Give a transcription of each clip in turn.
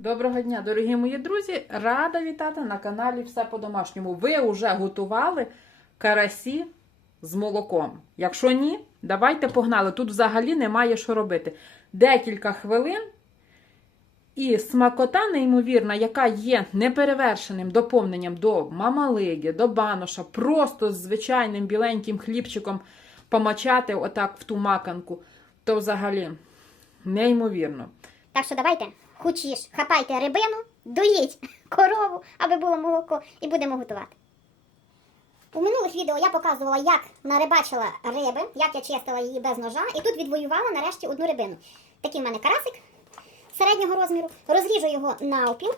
Доброго дня, дорогі мої друзі! Рада вітати на каналі Все по-домашньому. Ви вже готували карасі з молоком. Якщо ні, давайте погнали. Тут взагалі немає що робити. Декілька хвилин. І смакота, неймовірна, яка є неперевершеним доповненням до мамалиги, до баноша, просто з звичайним біленьким хлібчиком помачати отак в ту маканку, то взагалі неймовірно. Так що давайте, хучіш, хапайте рибину, доїть корову, аби було молоко, і будемо готувати. У минулих відео я показувала, як нарибачила риби, як я чистила її без ножа, і тут відвоювала нарешті одну рибину. Такий в мене карасик середнього розміру. Розріжу його навпіл,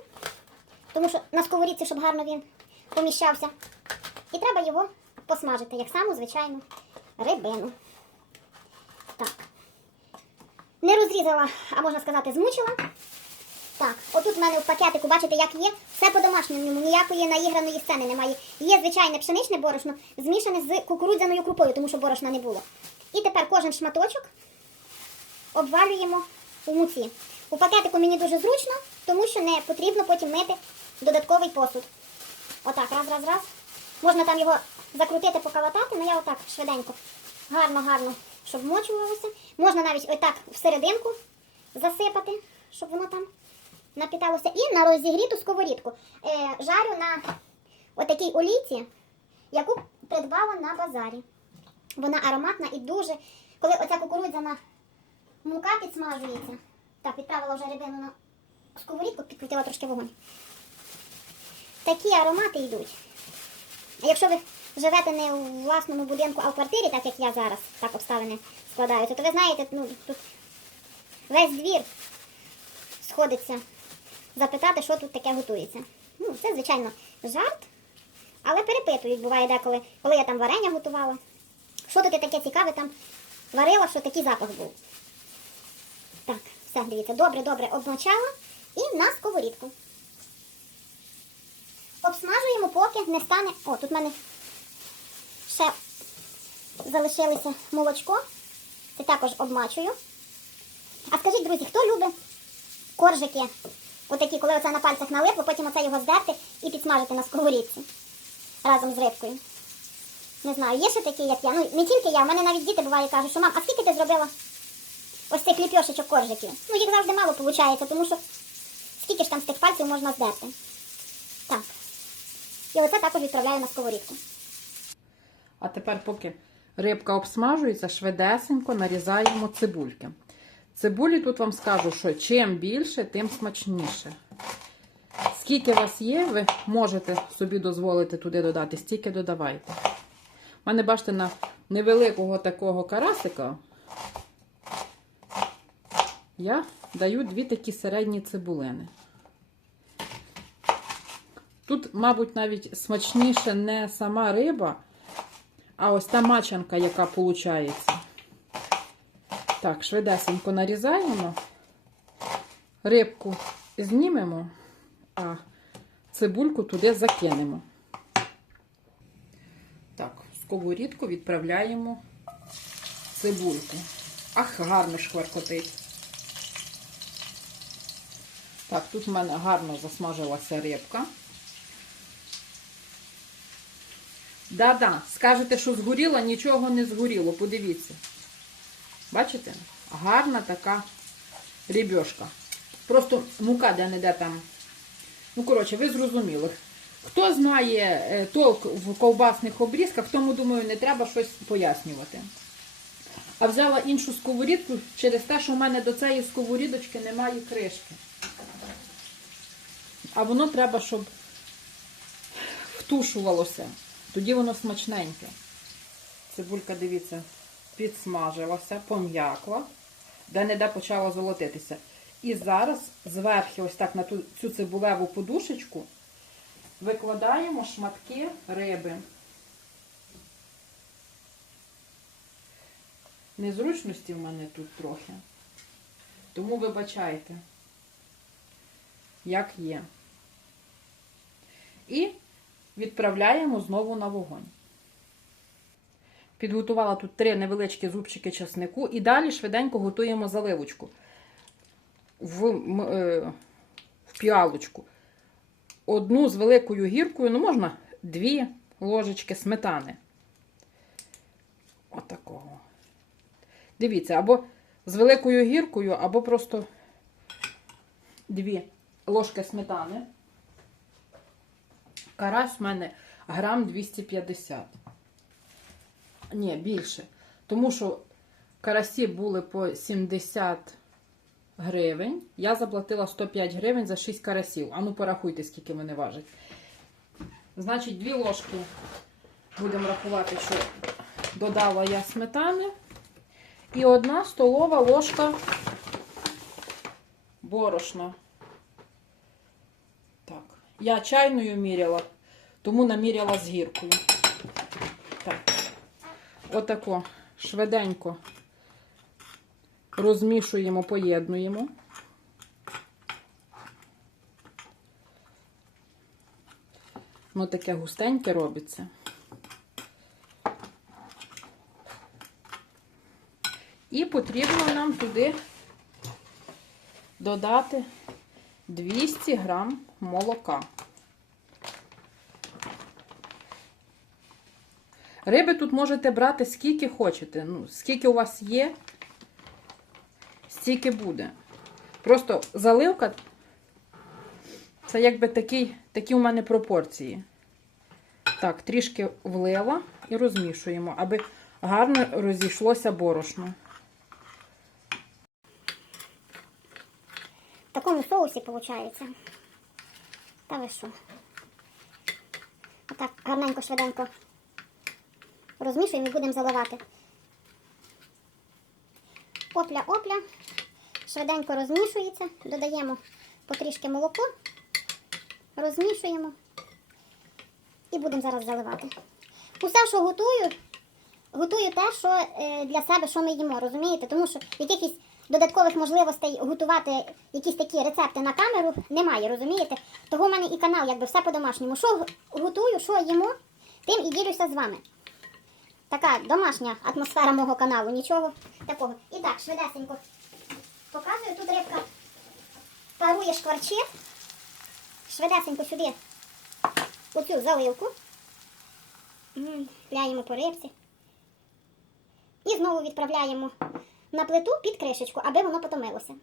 тому що на сковорідці, щоб гарно він поміщався. І треба його посмажити, як саму звичайну рибину. Так. Не розрізала, а можна сказати, змучила. Так, отут в мене в пакетику, бачите, як є, все по-домашньому, ніякої наіграної сцени немає. Є звичайне пшеничне борошно, змішане з кукурудзяною крупою, тому що борошна не було. І тепер кожен шматочок обвалюємо у муці. У пакетику мені дуже зручно, тому що не потрібно потім мити додатковий посуд. Отак, раз, раз, раз. Можна там його закрутити, поколотати, але я отак швиденько, гарно, гарно, щоб вмочувалося. Можна навіть отак всерединку засипати, щоб воно там напіталося. І на розігріту сковорідку. Е, жарю на отакій олійці, яку придбала на базарі. Вона ароматна і дуже. Коли оця кукурудзяна мука підсмажується. Так, відправила вже рибину на сковорідку, підкрутила трошки вогонь. Такі аромати йдуть. А якщо ви живете не у власному будинку, а в квартирі, так як я зараз, так обставини складаються, то ви знаєте, ну тут весь двір сходиться запитати, що тут таке готується. Ну, це, звичайно, жарт, але перепитують, буває деколи, коли я там варення готувала. Що тут таке цікаве там варила, що такий запах був. Так, все, дивіться, добре-добре обмочала і на сковорідку. Обсмажуємо, поки не стане. О, тут в мене ще залишилося молочко. Це також обмачую. А скажіть, друзі, хто любить коржики? Отакі, коли оце на пальцях налипло, потім оце його здерти і підсмажити на сковорідці разом з рибкою. Не знаю, є ще такі, як я. Ну, не тільки я, в мене навіть діти буває кажуть, що мам, а скільки ти зробила ось цих ліпьошечок коржиків? Ну, їх завжди мало виходить, тому що скільки ж там з тих пальців можна здерти. Так. І оце також відправляю на сковорідку. А тепер, поки рибка обсмажується, швидесенько нарізаємо цибульки. Цибулі тут вам скажу, що чим більше, тим смачніше. Скільки у вас є, ви можете собі дозволити туди додати, стільки додавайте. У мене, бачите, на невеликого такого карасика я даю дві такі середні цибулини. Тут, мабуть, навіть смачніше не сама риба, а ось та мачанка, яка виходить. Так, швидесенько нарізаємо, рибку знімемо, а цибульку туди закинемо. Так, в сковорідку відправляємо цибульку. Ах, гарно шкваркотить. Так, тут в мене гарно засмажилася рибка. Да-да, скажете, що згоріло, нічого не згоріло. Подивіться. Бачите? Гарна така рібьошка. Просто мука де-не-де там. Ну, коротше, ви зрозуміли. Хто знає е, толк в ковбасних обрізках, тому, думаю, не треба щось пояснювати. А взяла іншу сковорідку через те, що в мене до цієї сковорідочки немає кришки. А воно треба, щоб втушувалося. Тоді воно смачненьке. Цибулька, дивіться, підсмажилася, пом'якла, де-не-де почала золотитися. І зараз зверху, ось так на ту, цю цибулеву подушечку, викладаємо шматки риби. Незручності в мене тут трохи. Тому вибачайте, як є. І відправляємо знову на вогонь. Підготувала тут три невеличкі зубчики часнику і далі швиденько готуємо заливочку. В, е, в піалочку. Одну з великою гіркою, ну можна дві ложечки сметани. Отакого. Дивіться, або з великою гіркою, або просто дві ложки сметани. Карась в мене грам 250. Ні, більше. Тому що карасі були по 70 гривень. Я заплатила 105 гривень за 6 карасів. Ану, порахуйте, скільки вони важать. Значить, дві ложки будемо рахувати, що додала я сметани. І одна столова ложка борошна. Так. Я чайною міряла, тому наміряла з гіркою. Так. Отако швиденько розмішуємо, поєднуємо. Ну, таке густеньке робиться. І потрібно нам туди додати 200 грам молока. Риби тут можете брати скільки хочете. Ну, скільки у вас є, стільки буде. Просто заливка це якби такий, такі у мене пропорції. Так, трішки влила і розмішуємо, аби гарно розійшлося борошно. В такому соусі виходить. Та ви що? Отак гарненько, швиденько розмішуємо і будемо заливати. Опля-опля. Швиденько розмішується. Додаємо потрішки молоко, розмішуємо і будемо зараз заливати. Усе, що готую, готую те, що е, для себе, що ми їмо, розумієте? Тому що якихось додаткових можливостей готувати якісь такі рецепти на камеру немає, розумієте? Того в мене і канал, якби все по-домашньому. Що готую, що їмо, тим і ділюся з вами. Така домашня атмосфера мого каналу, нічого такого. І так, швидесенько показую. Тут рибка парує шкварчить. Швидесенько сюди оцю заливку. Пляємо по рибці. І знову відправляємо на плиту під кришечку, аби воно потомилося.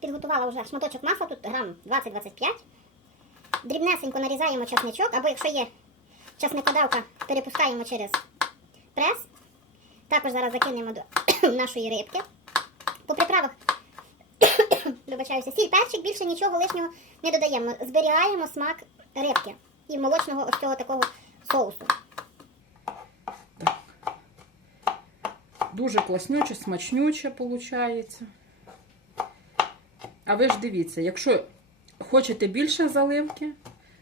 Підготувала вже шматочок масла, тут грам 20-25. Дрібнесенько нарізаємо часничок, або якщо є часникодавка, перепускаємо через прес. Також зараз закинемо до нашої рибки. По приправах, вибачаюся, сіль, перчик, більше нічого лишнього не додаємо. Зберігаємо смак рибки і молочного ось цього такого соусу. Дуже класнюче, смачнюче виходить. А ви ж дивіться, якщо хочете більше заливки,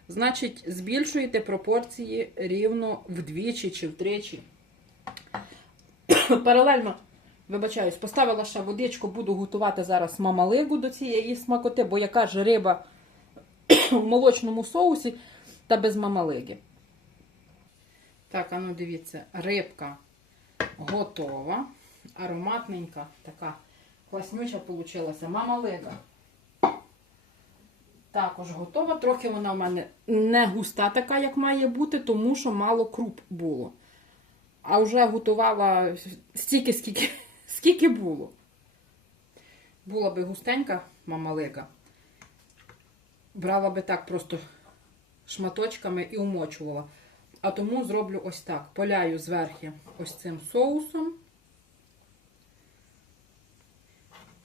значить збільшуєте пропорції рівно вдвічі чи втричі. Паралельно, вибачаюсь, поставила ще водичку, буду готувати зараз мамалигу до цієї смакоти, бо яка ж риба в молочному соусі та без мамалиги. Так, а ну дивіться, рибка готова. Ароматненька, така класнюча получилася. Мама Лига. Також готова. Трохи вона в мене не густа, така, як має бути, тому що мало круп було. А вже готувала стільки, скільки, скільки було. Була би густенька мама Лига. Брала би так просто шматочками і умочувала. А тому зроблю ось так. Поляю зверху ось цим соусом.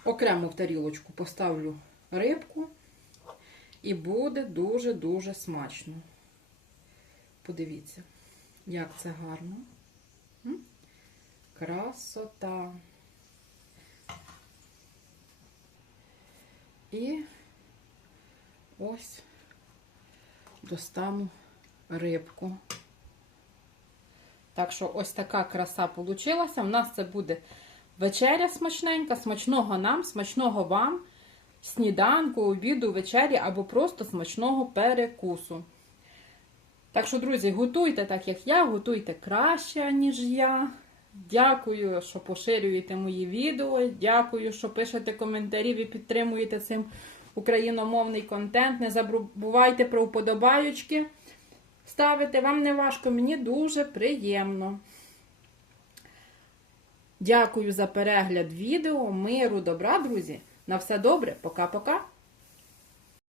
Окремо в тарілочку поставлю рибку. І буде дуже-дуже смачно. Подивіться, як це гарно. Красота. І ось достану рибку. Так що ось така краса получилася. У нас це буде вечеря смачненька, смачного нам, смачного вам, сніданку, обіду, вечері або просто смачного перекусу. Так що, друзі, готуйте так, як я, готуйте краще, ніж я. Дякую, що поширюєте мої відео. Дякую, що пишете коментарі і підтримуєте цим україномовний контент. Не забувайте про вподобаючки. Ставити вам не важко, мені дуже приємно. Дякую за перегляд відео. Миру, добра, друзі. На все добре. Пока-пока.